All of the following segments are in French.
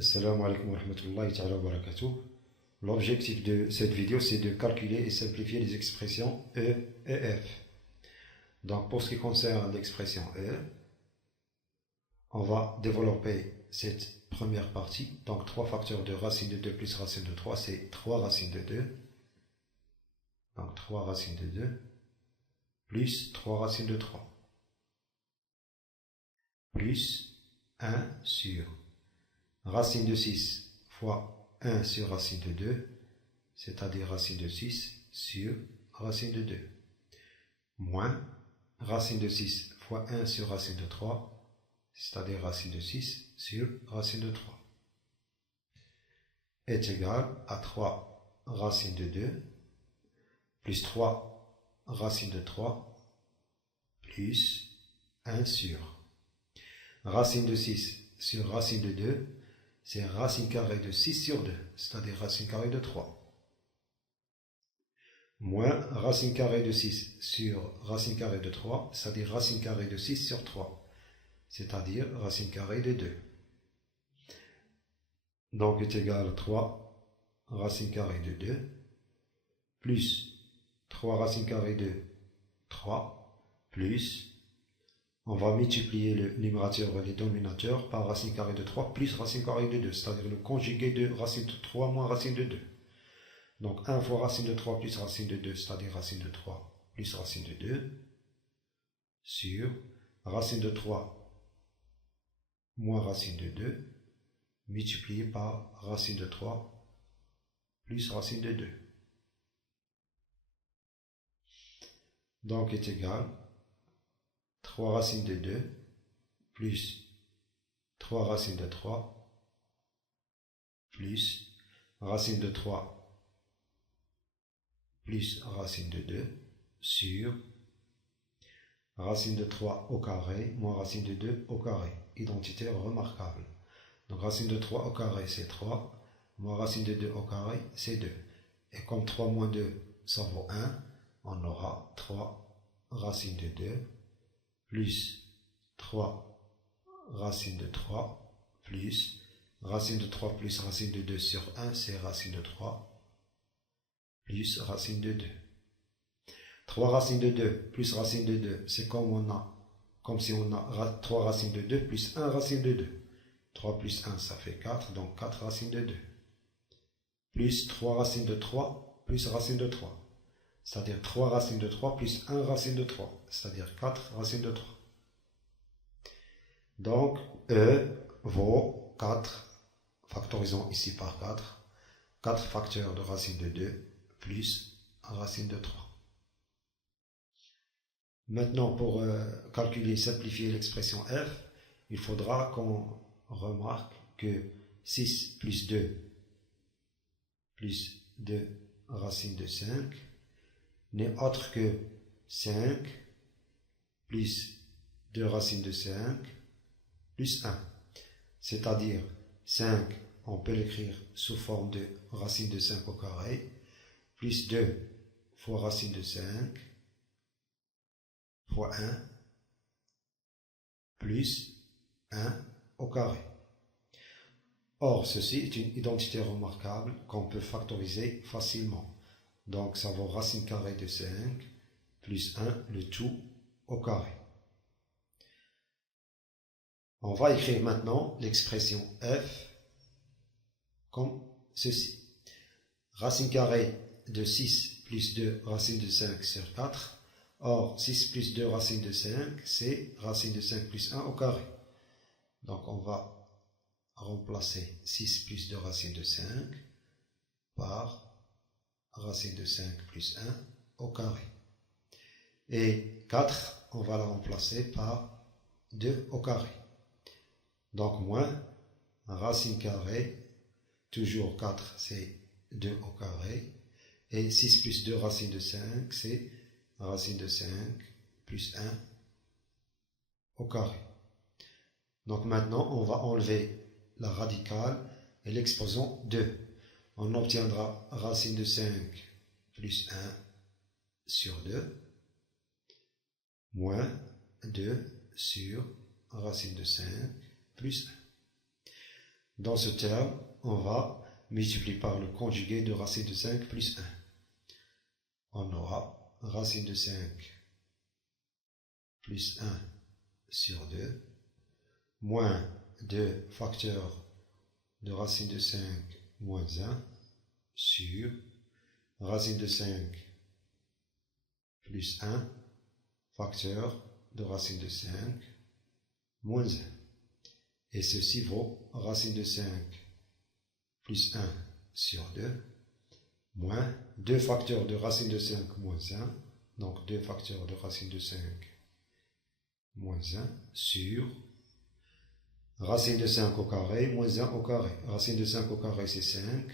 Assalamu alaikum wa rahmatullahi ta'ala wa barakatuh. L'objectif de cette vidéo, c'est de calculer et simplifier les expressions E et F. Donc, pour ce qui concerne l'expression E, on va développer cette première partie. Donc, 3 facteurs de racine de 2 plus racine de 3, c'est 3 racines de 2. Donc, 3 racines de 2 plus 3 racines de 3 plus 1 sur racine de 6 fois 1 sur racine de 2, c'est-à-dire racine de 6 sur racine de 2, moins racine de 6 fois 1 sur racine de 3, c'est-à-dire racine de 6 sur racine de 3, est égal à 3 racine de 2 plus 3 racine de 3 plus 1 sur racine de 6 sur racine de 2, c'est racine carrée de 6 sur 2, c'est-à-dire racine carrée de 3. Moins racine carrée de 6 sur racine carrée de 3, c'est-à-dire racine carrée de 6 sur 3, c'est-à-dire racine carrée de 2. Donc est égal à 3 racine carrée de 2 plus 3 racine carrée de 3 plus, on va multiplier le numérateur et le dénominateur par racine carrée de 3 plus racine carrée de 2, c'est-à-dire le conjugué de racine de 3 moins racine de 2. Donc 1 fois racine de 3 plus racine de 2, c'est-à-dire racine de 3 plus racine de 2, sur racine de 3 moins racine de 2, multiplié par racine de 3 plus racine de 2. Donc est égal 3 racines de 2 plus 3 racines de 3 plus racine de 3 plus racine de 2 sur racine de 3 au carré moins racine de 2 au carré. Identité remarquable. Donc racine de 3 au carré c'est 3, moins racine de 2 au carré c'est 2. Et comme 3 moins 2 ça vaut 1, on aura 3 racine de 2 plus 3 racine de 3 plus racine de 3 plus racine de 2 sur 1, c'est racine de 3 plus racine de 2. 3 racines de 2 plus racine de 2, c'est comme si on a 3 racines de 2 plus 1 racine de 2. 3 plus 1, ça fait 4, donc 4 racines de 2. Plus 3 racines de 3 plus racine de 3. C'est-à-dire 3 racines de 3 plus 1 racine de 3, c'est-à-dire 4 racines de 3. Donc, E vaut 4, factorisons ici par 4, 4 facteurs de racine de 2 plus racine de 3. Maintenant, pour calculer et simplifier l'expression F, il faudra qu'on remarque que 6 plus 2 racine de 5 n'est autre que 5 plus 2 racines de 5 plus 1. C'est-à-dire 5, on peut l'écrire sous forme de racine de 5 au carré, plus 2 fois racine de 5 fois 1 plus 1 au carré. Or, ceci est une identité remarquable qu'on peut factoriser facilement. Donc, ça vaut racine carrée de 5 plus 1, le tout au carré. On va écrire maintenant l'expression F comme ceci. Racine carrée de 6 plus 2 racine de 5 sur 4. Or, 6 plus 2 racine de 5, c'est racine de 5 plus 1 au carré. Donc, on va remplacer 6 plus 2 racine de 5 par racine de 5 plus 1 au carré. Et 4, on va la remplacer par 2 au carré. Donc moins racine carrée, toujours 4 c'est 2 au carré, et 6 plus 2 racine de 5 c'est racine de 5 plus 1 au carré. Donc maintenant on va enlever la radicale et l'exposant 2. On obtiendra racine de 5 plus 1 sur 2 moins 2 sur racine de 5 plus 1. Dans ce terme, on va multiplier par le conjugué de racine de 5 plus 1. On aura racine de 5 plus 1 sur 2, moins 2 facteurs de racine de 5 moins 1 sur racine de 5 plus 1 facteur de racine de 5 moins 1. Et ceci vaut racine de 5 plus 1 sur 2 moins 2 facteurs de racine de 5 moins 1, donc 2 facteurs de racine de 5 moins 1 sur racine de 5 au carré moins 1 au carré. Racine de 5 au carré c'est 5,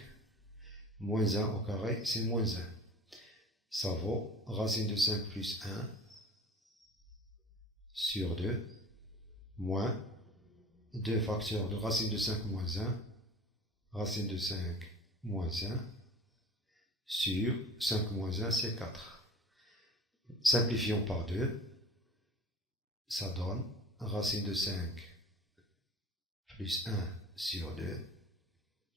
moins 1 au carré c'est moins 1. Ça vaut racine de 5 plus 1 sur 2 moins 2 facteurs de racine de 5 moins 1, racine de 5 moins 1 sur 5 moins 1 c'est 4. Simplifions par 2, ça donne racine de 5 plus 1 sur 2,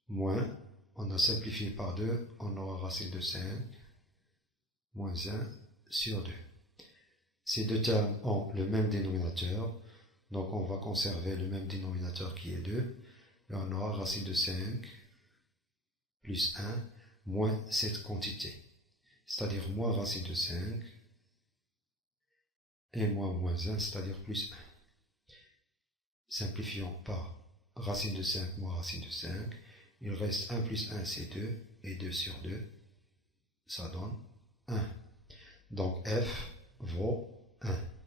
moins, on a simplifié par 2, on aura racine de 5, moins 1 sur 2. Ces deux termes ont le même dénominateur, donc on va conserver le même dénominateur qui est 2, et on aura racine de 5 plus 1 moins cette quantité, c'est-à-dire moins racine de 5, et moins 1, c'est-à-dire plus 1. Simplifions par racine de 5 moins racine de 5, il reste 1 plus 1 c'est 2, et 2 sur 2, ça donne 1. Donc f vaut 1.